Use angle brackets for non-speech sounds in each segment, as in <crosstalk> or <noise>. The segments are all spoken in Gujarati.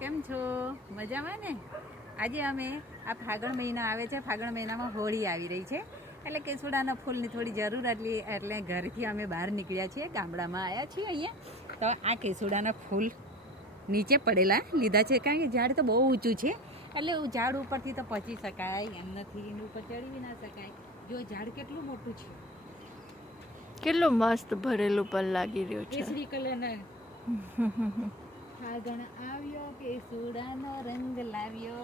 કેમ છો? મજામાં ને? આજે અમે આ ફાગણ મહિના આવે છે. ફાગણ મહિનામાં હોળી આવી રહી છે. એટલે કેસુડાના ફૂલની થોડી જરૂર એટલી એટલે ઘરથી અમે બહાર નીકળ્યા છીએ. ગામડામાં આવ્યા છીએ અહીંયા. તો આ કેસુડાના ફૂલ નીચે પડેલા. લીધા છે કારણ કે ઝાડ તો બહુ ઊંચું છે. એટલે ઝાડ ઉપરથી તો પહોંચી શકાય એમ નથી. એની ઉપર ચડી ના શકાય. જો ઝાડ કેટલું મોટું છે. કેટલું મસ્ત ભરેલું પણ લાગી રહ્યું છે. કેસરી કલરના. <laughs> ફાગણ આવ્યો કે સુડાનો રંગ લાવ્યો.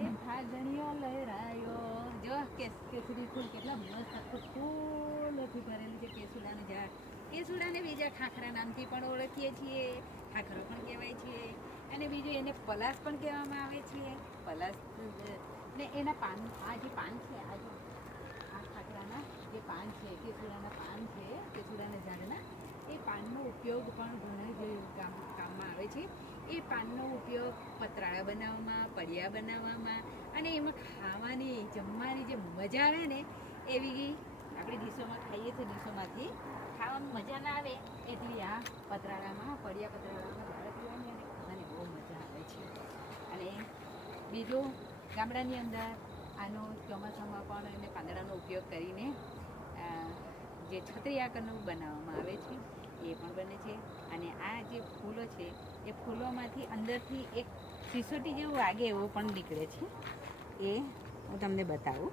એ ફાગણિયો લહેરાયો. જો કે કેસરી ફૂલ કેટલા મસ્ત આખું ફૂલથી ભરેલું છે કેસુડાનું ઝાડ. કેસુડાને બીજા ખાખરા નામથી પણ ઓળખીએ છીએ, ખાખરો પણ કહેવાય છે. અને બીજું એને પલાસ પણ કહેવામાં આવે છે. પલાસ, ને એના પાન, આ જે પાન છે, આ જો આ ખાખરાના જે પાન છે, કેસુડાના પાન છે, કેસુડાના ઝાડના એ પાનનો ઉપયોગ પણ ઘણા કામ, કામમાં આવે છે. એ પાનનો ઉપયોગ પતરાળા બનાવવામાં, પડિયા બનાવવામાં અને એમાં ખાવાની, જમવાની જે મજા આવે ને, એવી આપણે ડીશોમાં ખાઈએ છીએ ડીશોમાંથી ખાવામાં મજા ના આવે એટલી આ પતરાળામાં, પડિયા પતરાળામાં ઝાડ પીવાની અને ખાવાની બહુ મજા આવે છે. અને બીજું ગામડાની અંદર આનો ચોમાસામાં પણ એને પાંદડાનો ઉપયોગ કરીને જે છત્રી આકારનું બનાવવામાં આવે છે એ પણ બને છે. અને આ જે ફૂલો છે એ ફૂલોમાંથી અંદરથી એક સિસોટી જેવું વાગે એવો પણ નીકળે છે. એ હું તમને બતાવું.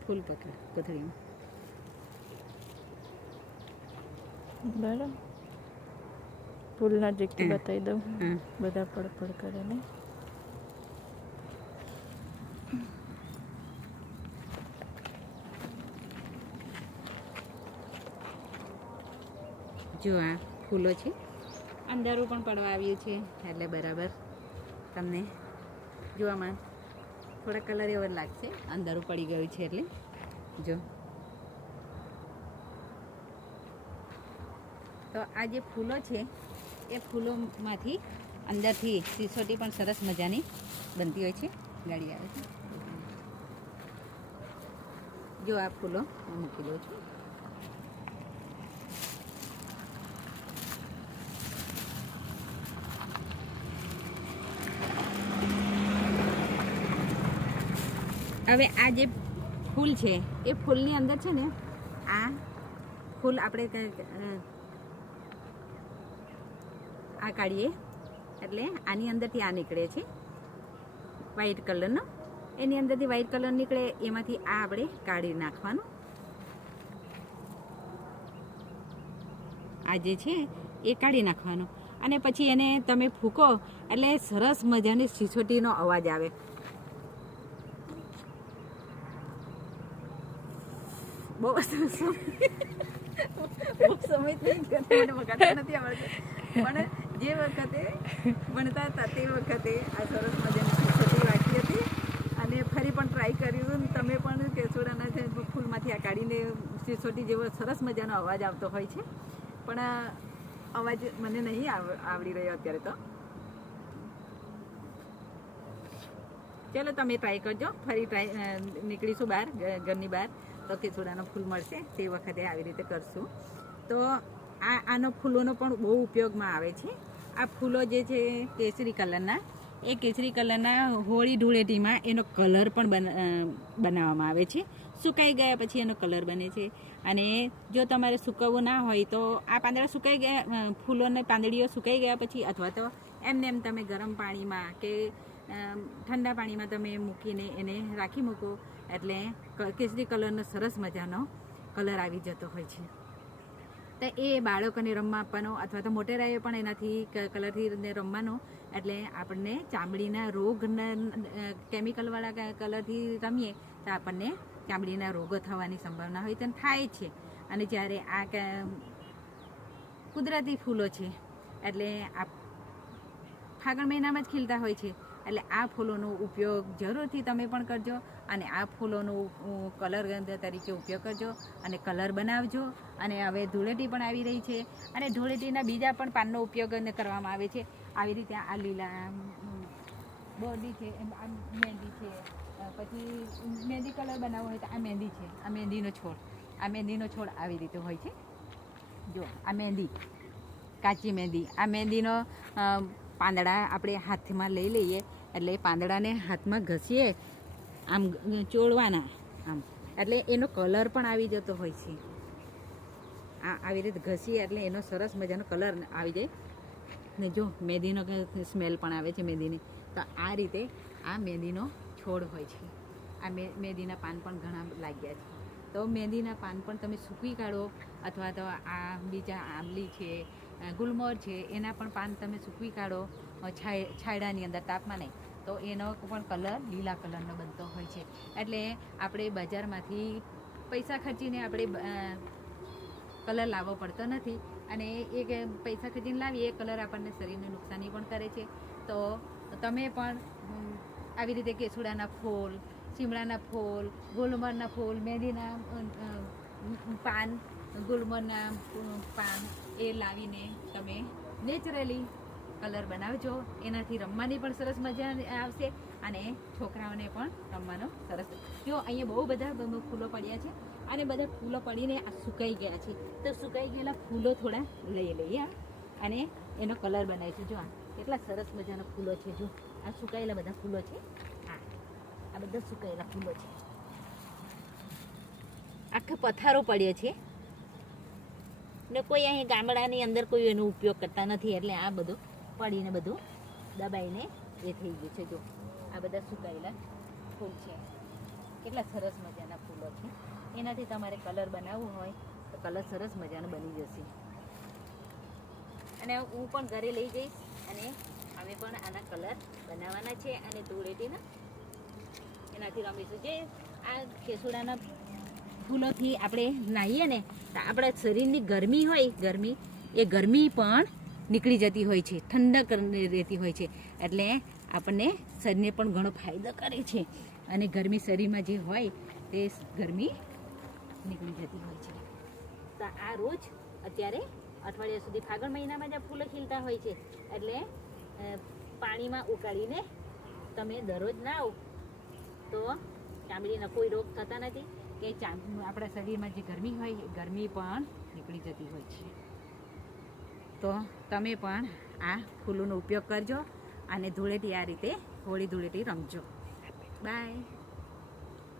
ફૂલ. પકડ કોથળીમાં. બરાબર. ફૂલના જેટલી બતાવી દઉં. બધા બધા પડ કરે ને. જો આ ફૂલો છે. અંધારું પણ પડવા આવ્યું છે. એટલે બરાબર. તમને જોવામાં થોડા કલર એવો લાગશે. અંધારું પડી ગયું છે એટલે. જો. તો આ જે ફૂલો છે એ ફૂલોમાંથી અંદરથી સિસોટી પણ સરસ મજાની બનતી હોય છે. ગાડી આવે છે. જો આ ફૂલો હું મૂકી દઉં છું. હવે આ જે ફૂલ છે, એ ફૂલની અંદર છે ને, આ ફૂલ આપણે આ કાઢીએ. એટલે આની અંદરથી આ નીકળે છે વ્હાઈટ કલરનો એની અંદરથી વ્હાઈટ કલર નીકળે, એમાંથી આ આપણે કાઢી નાખવાનું. આ જે છે, એ કાઢી નાખવાનું. અને પછી એને તમે ફૂંકો, એટલે સરસ મજાની સિસોટીનો અવાજ આવે. બહુ સમય બહુ સમય થઈ ગયો. મને વગાડતા નથી આવડતું. પણ જે વખતે ભણતા હતા તે વખતે આ સરસ મજાની છોટી વાગી હતી. અને ફરી પણ ટ્રાય કર્યું. તમે પણ કેસોડાના જે ફૂલમાંથી આ કાઢીને સિસોટી જેવો સરસ મજાનો અવાજ આવતો હોય છે. પણ અવાજ મને નહીં આવ- આવડી રહ્યો અત્યારે તો. ચાલો તમે ટ્રાય કરજો. ફરી ટ્રાય નીકળીશું બહાર ઘરની બહાર. તો કેસોડાનો ફૂલ મળશે તે વખતે આવી રીતે કરશું. તો આ, આનો ફૂલોનો પણ બહુ ઉપયોગમાં આવે છે. આ ફૂલો જે છે કેસરી કલરના. એ કેસરી કલરના હોળી ધૂળેટીમાં એનો કલર પણ બન બનાવવામાં આવે છે. સુકાઈ ગયા પછી એનો કલર બને છે. અને જો તમારે સૂકવવું ના હોય તો આ પાંદડા સુકાઈ ગયા ફૂલોને પાંદડીઓ સુકાઈ ગયા પછી અથવા તો એમને એમ તમે ગરમ પાણીમાં કે ઠંડા પાણીમાં તમે મૂકીને એને રાખી મૂકો. એટલે કેસરી કલરનો સરસ મજાનો કલર આવી જતો હોય છે. તો એ બાળકોને રમવા આપવાનો અથવા તો મોટેરાએ પણ એનાથી કલરથી રમવાનો એટલે આપણને ચામડીના રોગના કેમિકલવાળા કલરથી રમીએ તો આપણને ચામડીના રોગો થવાની સંભાવના હોય તો થાય છે. અને જ્યારે આ કુદરતી ફૂલો છે એટલે આ ફાગણ મહિનામાં જ ખીલતા હોય છે. એટલે આ ફૂલોનો ઉપયોગ જરૂરથી તમે પણ કરજો અને આ ફૂલોનો કલર ગંધ તરીકે ઉપયોગ કરજો અને કલર બનાવજો. અને હવે ધૂળેટી પણ આવી રહી છે અને ધૂળેટીના બીજા પણ પાનનો ઉપયોગ કરવામાં આવે છે. આવી રીતે આ લીલા બોડી છે મહેંદી છે. પછી મહેંદી કલર બનાવવો હોય તો આ મહેંદી છે. આ મહેંદીનો છોડ. આ મહેંદીનો છોડ આવી રીતે હોય છે. જો આ મહેંદી, કાચી મહેંદી. આ મહેંદીનો પાંદડા આપણે હાથમાં લઈ લઈએ. એટલે પાંદડાને હાથમાં ઘસીએ. આમ ચોળવાના, આમ. એટલે એનો કલર પણ આવી જતો હોય છે. આ આવી રીતે ઘસીએ એટલે એનો સરસ મજાનો કલર આવી જાય. ને જો મહેંદીનો સ્મેલ પણ આવે છે મહેંદીની તો આ રીતે આ મહેંદીનો છોડ હોય છે. આ મહેંદીના પાન પણ ઘણા લાગ્યા છે. તો મહેંદીના પાન પણ તમે સૂકવી કાઢો અથવા તો આ બીજા આંબલી છે ગુલમોર છે, એના પણ પાન તમે સૂકવી કાઢો છાયડાની અંદર તાપમાને. તો એનો પણ કલર લીલા કલરનો બનતો હોય છે. એટલે આપણે બજારમાંથી પૈસા ખર્ચીને આપણે કલર લાવવો પડતો નથી. અને એ પૈસા ખર્ચીને લાવીએ, એ કલર આપણને શરીરને નુકસાની પણ કરે છે. તો તમે પણ આવી રીતે કેસુડાના ફૂલ, શીમળાના ફૂલ, ગુલમરના ફૂલ મહેંદીના પાન ગુલમરના પાન એ લાવીને તમે નેચરલી કલર બનાવજો. એનાથી રમવાની પણ સરસ મજા આવશે અને છોકરાઓને પણ રમવાનો સરસ જો અહીંયા બહુ બધા ફૂલો પડ્યા છે અને બધા ફૂલો પડીને આ સુકાઈ ગયા છે. તો સુકાઈ ગયેલા ફૂલો થોડા લઈ લઈએ. અને એનો કલર બનાવીશું. જો આ કેટલા સરસ મજાના ફૂલો છે. જો આ સુકાયેલા બધા ફૂલો છે. આ આ બધા સુકાયેલા ફૂલો છે. આખા પથારો પડ્યો છે. ને કોઈ અહીં ગામડાની અંદર કોઈ એનો ઉપયોગ કરતા નથી, એટલે આ બધું પડીને બધું દબાઈને એ થઈ ગયું છે. જો, આ બધા સુકાયેલા ફૂલ છે. કેટલા સરસ મજાના ફૂલો છે. એનાથી તમારે કલર બનાવવું હોય, તો કલર સરસ મજાનો બની જશે. અને હું પણ ઘરે લઈ જઈશ, અને અમે પણ આના કલર બનાવવાના છે, અને ધૂળેટીના. એનાથી રમીશું. જે આ કેસુડાના ફૂલોથી આપણે નાહીએ ને, તો આપણા શરીરની ગરમી હોય, ગરમી, એ ગરમી પણ નીકળી જતી હોય છે, ઠંડક રહેતી હોય છે. એટલે આપણને શરીરને પણ ઘણો ફાયદો કરે છે. અને ગરમી શરીરમાં જે હોય, તે ગરમી નીકળી જતી હોય છે. તો આ રોજ અત્યારે અઠવાડિયા સુધી ફાગણ મહિનામાં જ ફૂલો ખીલતા હોય છે. એટલે પાણીમાં ઉકાળીને તમે દરરોજ નાવ તો ચામડીના કોઈ રોગ થતા નથી. કે આપણા શરીરમાં જે ગરમી હોય, એ ગરમી પણ નીકળી જતી હોય છે. તો તમે પણ આ ફૂલોનો ઉપયોગ કરજો અને ધૂળેટી આ રીતે હોળી ધૂળેટી રમજો. બાય.